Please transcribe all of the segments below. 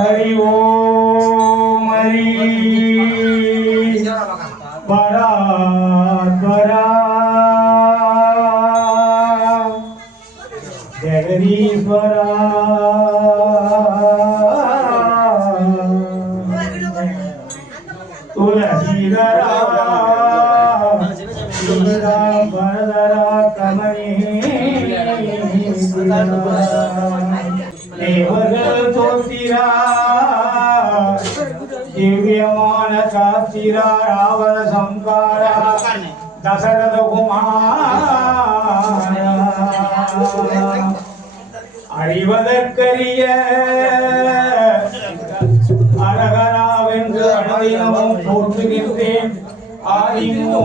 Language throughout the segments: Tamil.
हरि ओम हरि परात्परा जगदीश्वरा तुलसीधरा श्रीराम वरदरा कमनी தேவர்கள் தோத்திரா திவ்யமான சாத்திரா ராவண சம்காரா தசரத குமார அறிவதற்கரிய அரகராவென்று அனைவரும் போற்றுகின்றேன் ஆதிமோ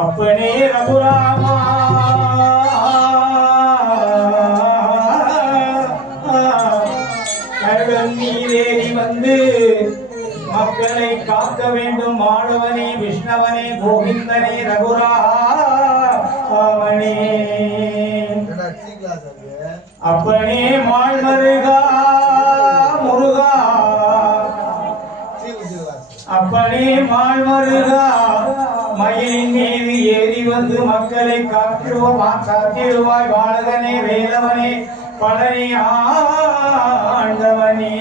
अपने रघुरामा கருடநீரேறி வந்து மக்களை காக்க வேண்டும் மாணவனே விஷ்ணவனே கோவிந்தனே ரகுராமனே அப்பனே மாழ்மருகா முருகா அப்பனே மாழ்மருகா மயிலின் மீது ஏறி வந்து மக்களை காத்திடுவாய் பாலகனே வேலவனே பழனி ஆண்டவனே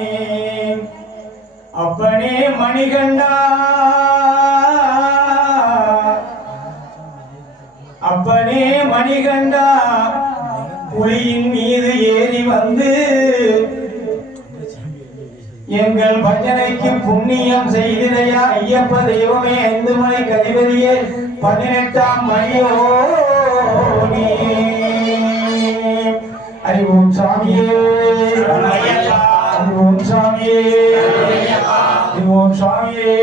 அப்பனே மணிகண்டா அப்பனே மணிகண்டா புலியின் மீது ஏறி வந்து எங்கள் பஜனைக்கு புண்ணியம் செய்திரையா ஐயப்ப தெய்வமே 5 மணி கதிபதியே 18ஆம் மணியோனி ஹரி ஓம் சாமியே ஹரி ஓம் சாமியே ஹரி ஓம் சாமியே